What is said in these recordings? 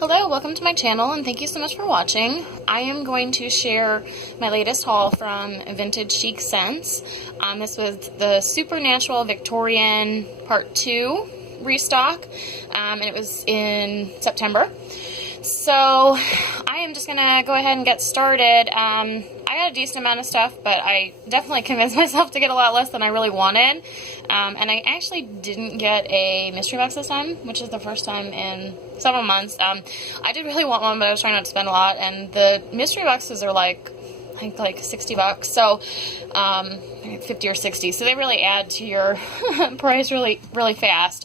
Hello, welcome to my channel and thank you so much for watching. I am going to share my latest haul from Vintage Chic Scents. This was the Supernatural Victorian Part 2 restock, and it was in September. So I am just going to go ahead and get started. I got a decent amount of stuff, but I definitely convinced myself to get a lot less than I really wanted. And I actually didn't get a mystery box this time, which is the first time in several months. I did really want one, but I was trying not to spend a lot, and the mystery boxes are like, I think like $60, so 50 or 60, so they really add to your price really fast.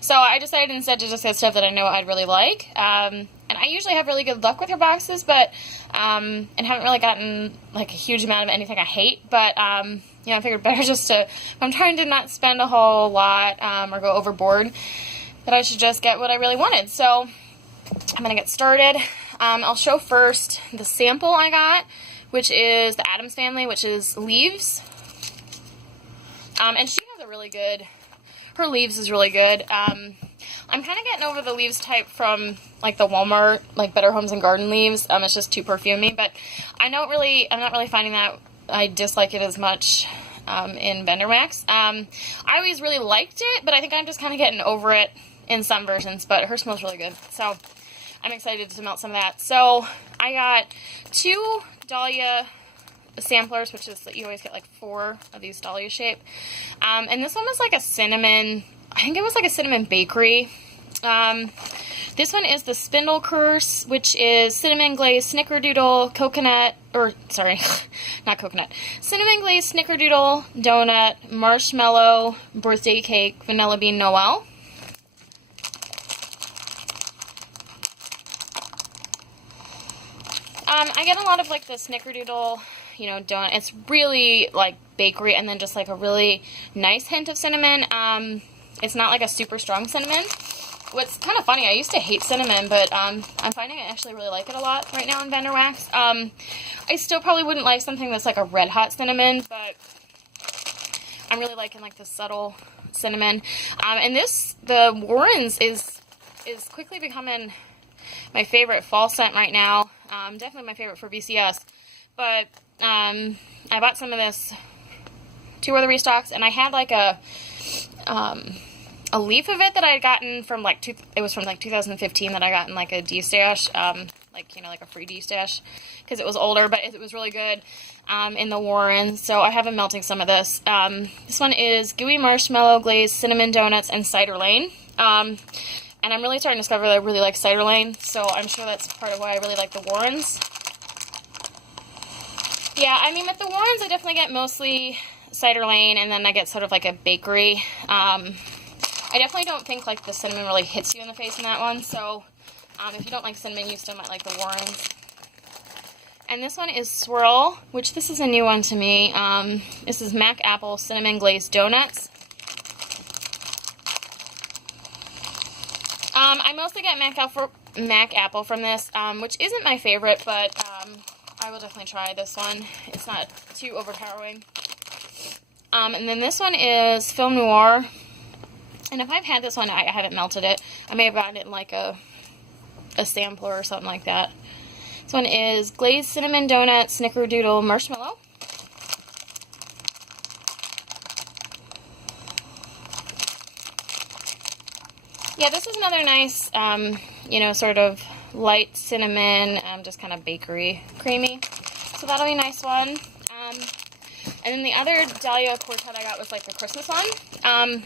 So I decided instead to just get stuff that I know I'd really like. And I usually have really good luck with her boxes, but and haven't really gotten like a huge amount of anything I hate. But you know, I figured better just to, if I'm trying to not spend a whole lot or go overboard, that I should just get what I really wanted. So I'm gonna get started. I'll show first the sample I got, which is the Addams Family, which is Leaves. And she has a really good, her Leaves is really good. I'm kind of getting over the Leaves type from like the Walmart, like Better Homes and Garden Leaves. It's just too perfumey, but I'm not really finding that I dislike it as much in Vendor Wax. I always really liked it, but I think I'm just kind of getting over it in some versions, but her smells really good. So I'm excited to melt some of that. So I got 2 Dahlia samplers, which is that you always get like 4 of these Dahlia shape. And this one was like a cinnamon, I think it was like a cinnamon bakery. This one is the Spindle Curse, which is cinnamon glazed snickerdoodle coconut, or sorry, not coconut, cinnamon glazed snickerdoodle donut marshmallow birthday cake vanilla bean Noel. I get a lot of like the snickerdoodle, you know, donut. It's really like bakery, and then just like a really nice hint of cinnamon. It's not like a super strong cinnamon. What's kind of funny, I used to hate cinnamon, but I'm finding I actually really like it a lot right now in Vendor Wax. I still probably wouldn't like something that's like a red hot cinnamon, but I'm really liking like the subtle cinnamon. And the Warrens is quickly becoming my favorite fall scent right now. Definitely my favorite for VCS. But I bought some of this, 2 other restocks, and I had like a leaf of it that I had gotten from like, it was from like 2015 that I got in like a D-stash, like, you know, like a free D-stash, because it was older, but it was really good in the Warren. So I have been melting some of this. This one is Gooey Marshmallow Glazed Cinnamon Donuts and Cider Lane. And I'm really starting to discover that I really like Cider Lane, so I'm sure that's part of why I really like the Warrens. Yeah, I mean, with the Warrens, I definitely get mostly Cider Lane, and then I get sort of like a bakery. I definitely don't think like the cinnamon really hits you in the face in that one, so if you don't like cinnamon, you still might like the Warrens. And this one is Swirl, which this is a new one to me. This is Mac Apple Cinnamon Glazed Donuts. I mostly get Mac Apple from this, which isn't my favorite, but I will definitely try this one. It's not too overpowering. And then this one is Film Noir. And if I've had this one, I haven't melted it. I may have gotten it in like a sampler or something like that. This one is Glazed Cinnamon Donut Snickerdoodle Marshmallow. Yeah, this is another nice, you know, sort of light cinnamon, just kind of bakery creamy. So that'll be a nice one. And then the other Dahlia Quartet I got was like the Christmas one. And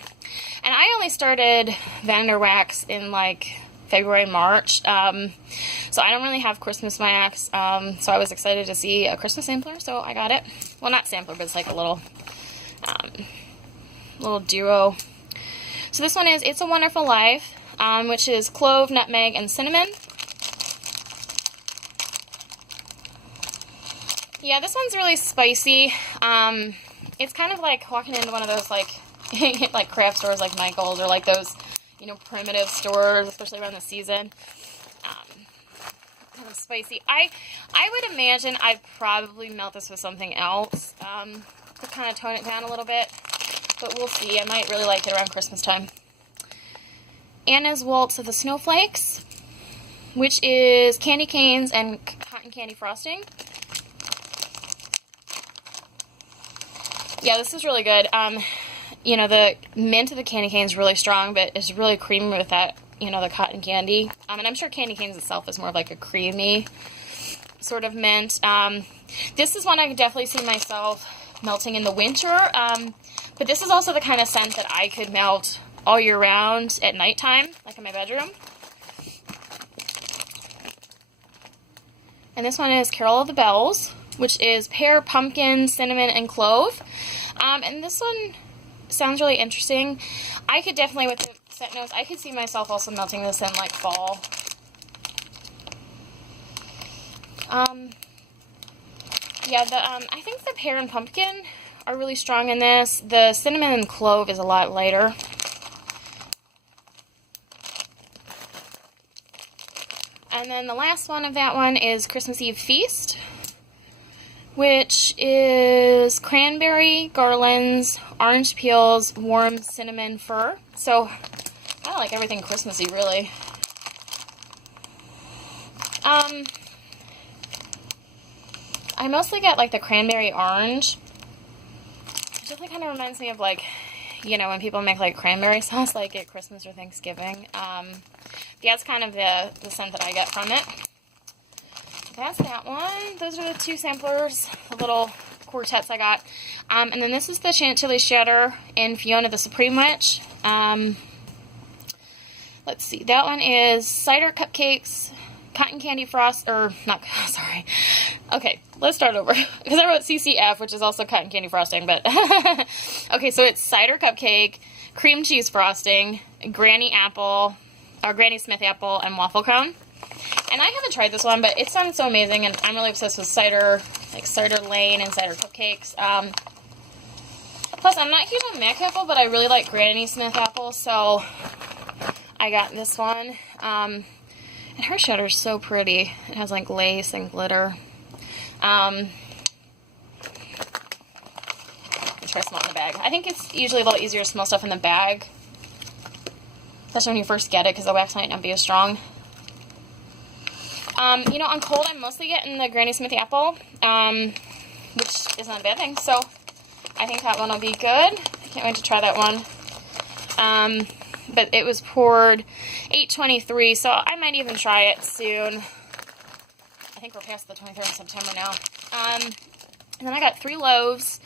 I only started Vendor Wax in like February, March. So I don't really have Christmas wax. So I was excited to see a Christmas sampler, so I got it. Well, not sampler, but it's like a little duo. So this one is It's a Wonderful Life, which is clove, nutmeg, and cinnamon. Yeah, this one's really spicy. It's kind of like walking into one of those like like craft stores like Michael's, or like those, you know, primitive stores, especially around the season. Kind of spicy. I would imagine I'd probably melt this with something else to kind of tone it down a little bit. But we'll see. I might really like it around Christmas time. Anna's Waltz of the Snowflakes. which is candy canes and cotton candy frosting. Yeah, this is really good. You know, the mint of the candy cane is really strong, but it's really creamy with that, you know, the cotton candy. And I'm sure candy canes itself is more of like a creamy sort of mint. This is one I could definitely see myself melting in the winter. But this is also the kind of scent that I could melt all year round at nighttime, like in my bedroom. And this one is Carol of the Bells, which is pear, pumpkin, cinnamon, and clove. And this one sounds really interesting. I could definitely, with the scent notes, I could see myself also melting this in like fall. Yeah, I think the pear and pumpkin are really strong in this. The cinnamon and clove is a lot lighter. And then the last one of that one is Christmas Eve Feast, which is cranberry, garlands, orange peels, warm cinnamon fir. So, kind of like everything Christmassy, really. I mostly get like the cranberry orange. It definitely kind of reminds me of like, you know, when people make like cranberry sauce like at Christmas or Thanksgiving. Yeah, it's kind of the scent that I get from it. That's that one. Those are the two samplers, the little quartets I got. And then this is the Chantilly Cheddar in Fiona the Supreme Witch. Let's see. That one is cider cupcakes, cotton candy frost, or not, sorry. Okay, let's start over. Because I wrote CCF, which is also cotton candy frosting, but okay, so it's cider cupcake, cream cheese frosting, Granny apple, or Granny Smith apple, and waffle cone. And I haven't tried this one, but it sounds so amazing, and I'm really obsessed with cider, like Cider Lane and cider cupcakes. Plus, I'm not huge on Mac apple, but I really like Granny Smith apple, so I got this one. And her cheddar is so pretty. It has like lace and glitter. Try smelling the bag. I think it's usually a little easier to smell stuff in the bag, especially when you first get it, because the wax might not be as strong. You know, on cold, I'm mostly getting the Granny Smith apple, which is not a bad thing, so I think that one will be good. I can't wait to try that one. But it was poured $8.23, so I might even try it soon. I think we're past the 23rd of September now. And then I got 3 loaves.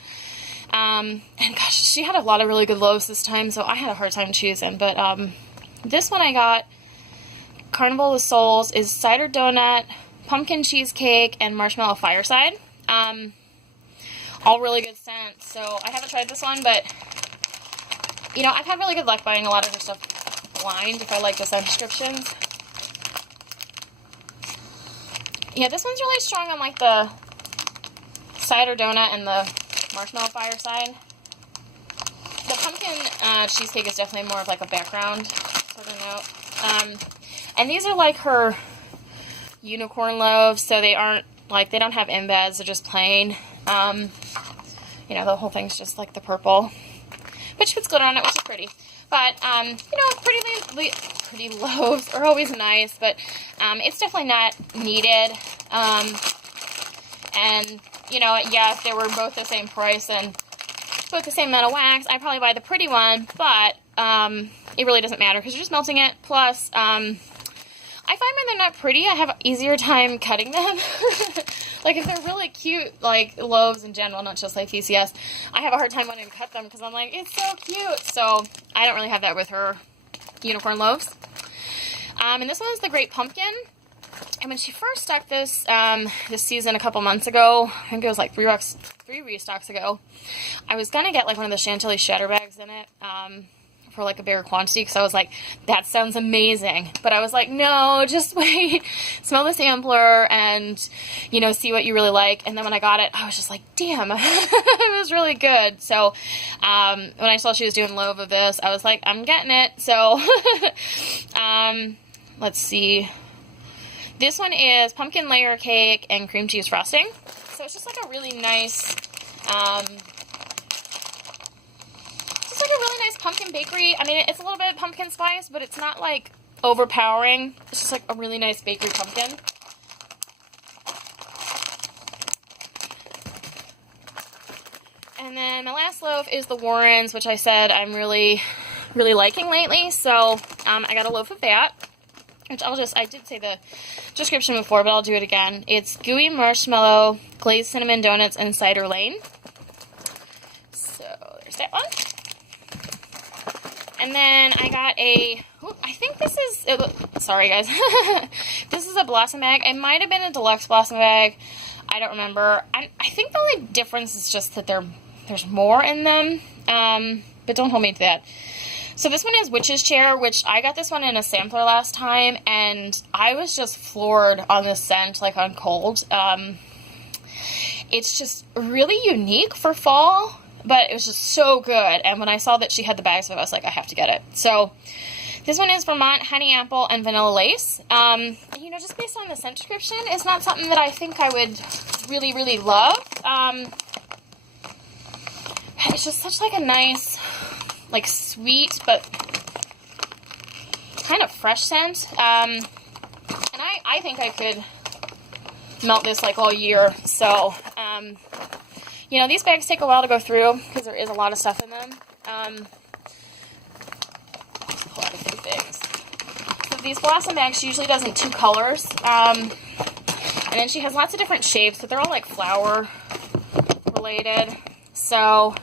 And gosh, she had a lot of really good loaves this time, so I had a hard time choosing. But this one I got, Carnival of Souls, is cider donut, pumpkin cheesecake, and marshmallow fireside. All really good scents. So I haven't tried this one, but you know, I've had really good luck buying a lot of her stuff blind if I like the scent descriptions. Yeah, this one's really strong on like the cider donut and the marshmallow fireside. The pumpkin cheesecake is definitely more of like a background sort of note. And these are like her unicorn loaves, so they aren't like, they don't have embeds, they're just plain. You know, the whole thing's just like the purple, which puts glitter on it, which is pretty. But, you know, pretty loaves are always nice, but it's definitely not needed. And, you know, yeah, if they were both the same price and both the same amount of wax, I'd probably buy the pretty one, but it really doesn't matter because you're just melting it. Plus, I find when they're not pretty, I have an easier time cutting them. Like, if they're really cute, like, loaves in general, not just like VCS, I have a hard time wanting to cut them because I'm like, it's so cute. So, I don't really have that with her unicorn loaves. And this one's the Great Pumpkin. And when she first stuck this this season a couple months ago, I think it was like 3 restocks ago, I was going to get like one of the Chantilly Cheddar bags in it for like a bigger quantity because I was like, that sounds amazing. But I was like, no, just wait, smell the sampler and, you know, see what you really like. And then when I got it, I was just like, damn, it was really good. So when I saw she was doing loaf of this, I was like, I'm getting it. So let's see. This one is pumpkin layer cake and cream cheese frosting. So it's just like a really nice, pumpkin bakery. I mean, it's a little bit of pumpkin spice, but it's not like overpowering. It's just like a really nice bakery pumpkin. And then my last loaf is the Warrens, which I said I'm really liking lately. So I got a loaf of that, which I did say the description before, but I'll do it again. It's gooey marshmallow, glazed cinnamon donuts, and cider lane. So there's that one. And then I got I think this is, sorry guys, this is a blossom bag. It might have been a deluxe blossom bag. I don't remember. I think the only difference is just that there's more in them, but don't hold me to that. So this one is Witch's Chair, which I got this one in a sampler last time, and I was just floored on this scent, like on cold. It's just really unique for fall, but it was just so good, and when I saw that she had the bags of it, I was like, I have to get it. So this one is Vermont Honey Apple and Vanilla Lace. You know, just based on the scent description, it's not something that I think I would really love. It's just such like a nice, like sweet, but kind of fresh scent. And I think I could melt this like all year. So, you know, these bags take a while to go through because there is a lot of stuff in them. Pull out a few things. So these blossom bags, she usually does in 2 colors. And then she has lots of different shapes, but they're all like flower related. So,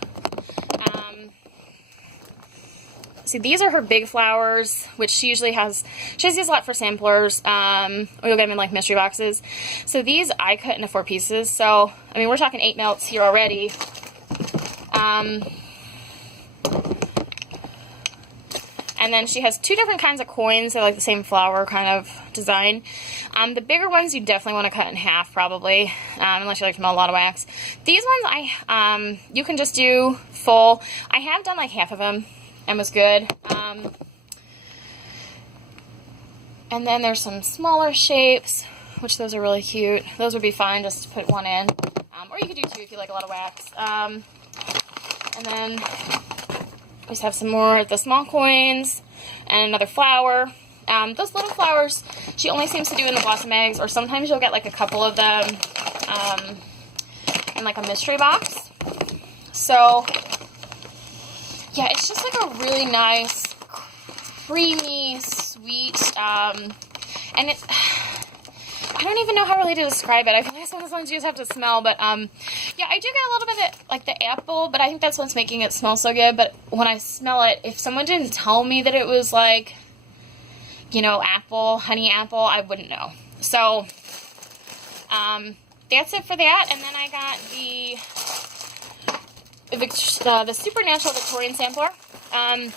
see, these are her big flowers, which she usually has. She has these a lot for samplers. Or you'll get them in like mystery boxes. So these I cut into 4 pieces. So, I mean, we're talking 8 melts here already. And then she has 2 different kinds of coins. They're like the same flower kind of design. The bigger ones you definitely want to cut in half probably, unless you like to melt a lot of wax. These ones you can just do full. I have done like half of them and was good. And then there's some smaller shapes, which those are really cute. Those would be fine just to put 1 in. Or you could do 2 if you like a lot of wax. And then we just have some more of the small coins and another flower. Those little flowers, she only seems to do in the blossom eggs, or sometimes you'll get like a couple of them in like a mystery box. So, yeah, it's just like a really nice, creamy, sweet, and it's, I don't even know how really to describe it. I feel like some of the ones you just have to smell, but, yeah, I do get a little bit of, like, the apple, but I think that's what's making it smell so good. But when I smell it, if someone didn't tell me that it was, like, you know, apple, honey apple, I wouldn't know. So, that's it for that. And then I got the Supernatural Victorian sampler. And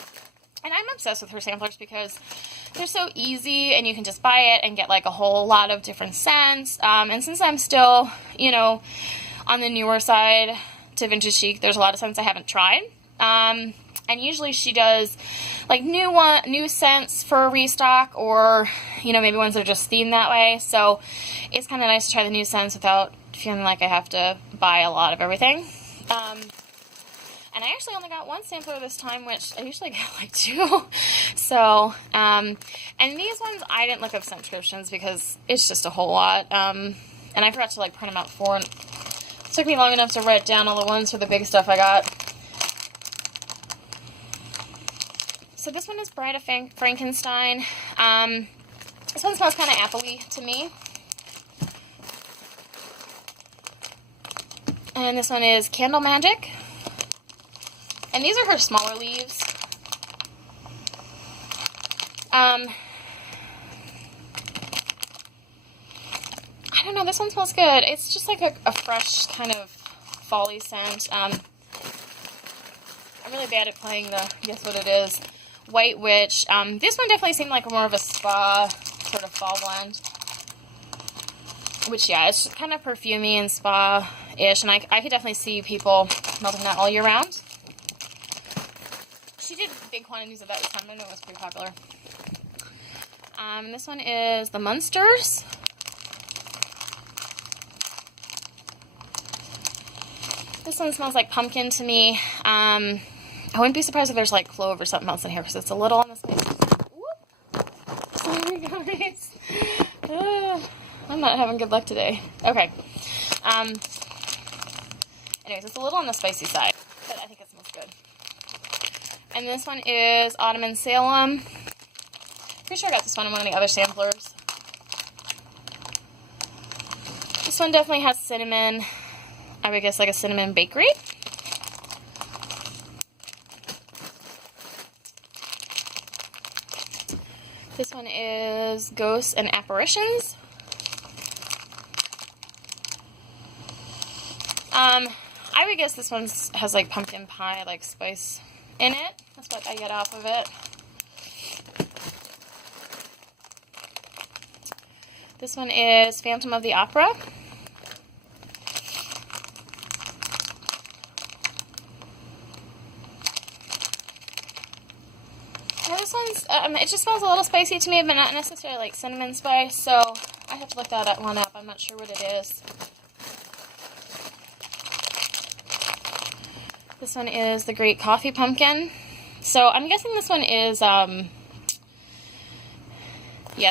I'm obsessed with her samplers because they're so easy and you can just buy it and get like a whole lot of different scents. And since I'm still, you know, on the newer side to Vintage Chic, there's a lot of scents I haven't tried. And usually she does like new scents for Restock, or, you know, maybe ones that are just themed that way. So it's kind of nice to try the new scents without feeling like I have to buy a lot of everything. And I actually only got 1 sampler this time, which I usually get like 2. So, and these ones I didn't look up scent descriptions because it's just a whole lot. And I forgot to like print them out for, and it took me long enough to write down all the ones for the big stuff I got. So this one is Bride of Frankenstein. This one smells kind of apple-y to me. And this one is Candle Magic. And these are her smaller leaves. I don't know, this one smells good. It's just like a fresh kind of fall-y scent. I'm really bad at playing the guess what it is. White Witch. This one definitely seemed like more of a spa sort of fall blend. Which, yeah, it's kind of perfumey and spa-ish, and I could definitely see people melting that all year round. She did big quantities of that this time. I know it was pretty popular. This one is the Munsters. This one smells like pumpkin to me. I wouldn't be surprised if there's like clove or something else in here because it's a little on the spicy. strawberries. I'm not having good luck today. Okay. Anyways, it's a little on the spicy side, but I think it smells good. And this one is Autumn in Salem. Pretty sure I got this one in one of the other samplers. This one definitely has cinnamon. I would guess like a cinnamon bakery. This one is Ghosts and Apparitions. I would guess this one has like pumpkin pie, like spice in it. That's what I get off of it. This one is Phantom of the Opera. Now this one's, it just smells a little spicy to me, but not necessarily like cinnamon spice, so I have to look that one up. I'm not sure what it is. This one is the Great Coffee Pumpkin. So I'm guessing this one is, yeah,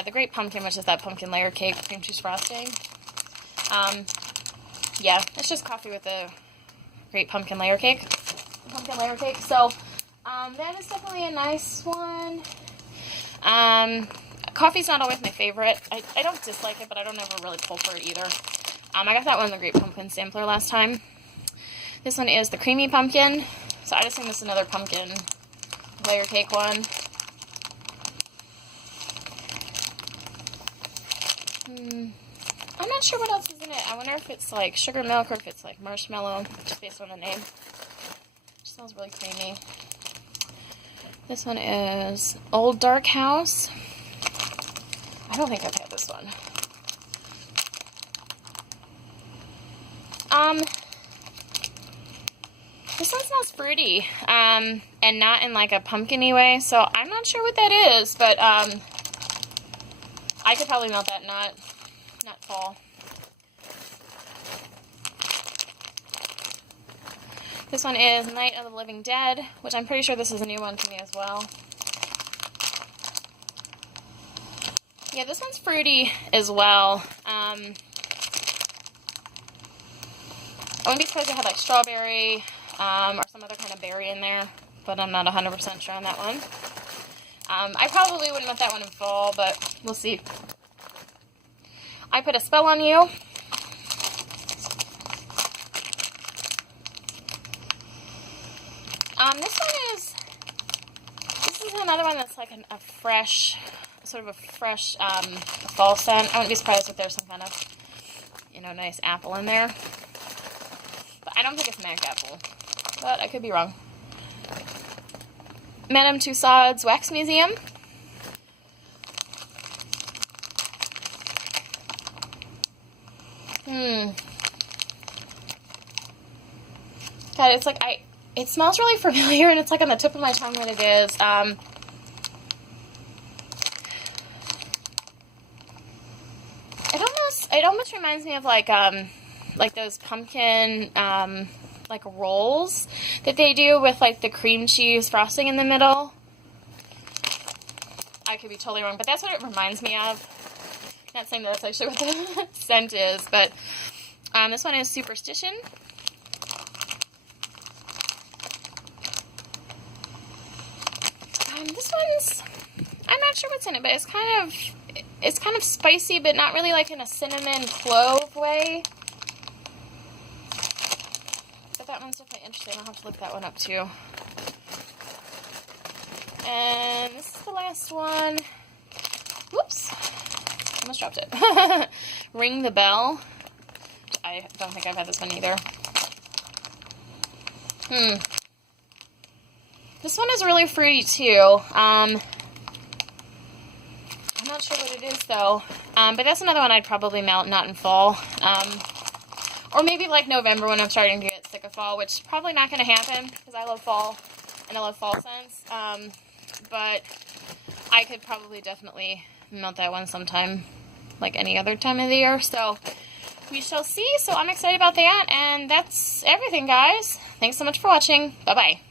the Great Pumpkin, which is that pumpkin layer cake, cream cheese frosting. Yeah, it's just coffee with the Great Pumpkin layer cake. So, that is definitely a nice one. Coffee's not always my favorite. I don't dislike it, but I don't ever really pull for it either. I got that one in the Great Pumpkin sampler last time. This one is the Creamy Pumpkin. So I just think this is another pumpkin layer cake one. I'm not sure what else is in it. I wonder if it's like sugar milk or if it's like marshmallow, just based on the name. It smells really creamy. This one is Old Dark House. I don't think I've had this one. This one smells fruity, and not in like a pumpkin-y way, so I'm not sure what that is, but I could probably melt that nut fall. This one is Night of the Living Dead, which I'm pretty sure this is a new one to me as well. Yeah, this one's fruity as well. I wouldn't be surprised if it had like strawberry, or some other kind of berry in there, but I'm not 100% sure on that one. I probably wouldn't want that one in fall, but we'll see. I Put a Spell on You. This is another one that's like a fresh, sort of a fresh fall scent. I wouldn't be surprised if there's some kind of, nice apple in there. But I don't think it's Mac apple, but I could be wrong. Madame Tussauds Wax Museum. God, it's like it smells really familiar, and it's like on the tip of my tongue what it is. It almost reminds me of like those pumpkin like rolls that they do with like the cream cheese frosting in the middle. I could be totally wrong, but that's what it reminds me of. Not saying that that's actually what the scent is, but this one is Superstition. This one's, I'm not sure what's in it, but it's kind of spicy, but not really like in a cinnamon clove way. But that one's definitely interesting. I'll have to look that one up too. And this is the last one. Whoops. Almost dropped it. Ring the Bell. I don't think I've had this one either. This one is really fruity too. I'm not sure what it is though. But that's another one I'd probably melt, not in fall. Or maybe like November when I'm starting to get sick of fall, which is probably not going to happen because I love fall and I love fall scents. But I could probably definitely melt that one sometime like any other time of the year. So we shall see. So I'm excited about that. And that's everything, guys. Thanks so much for watching. Bye-bye.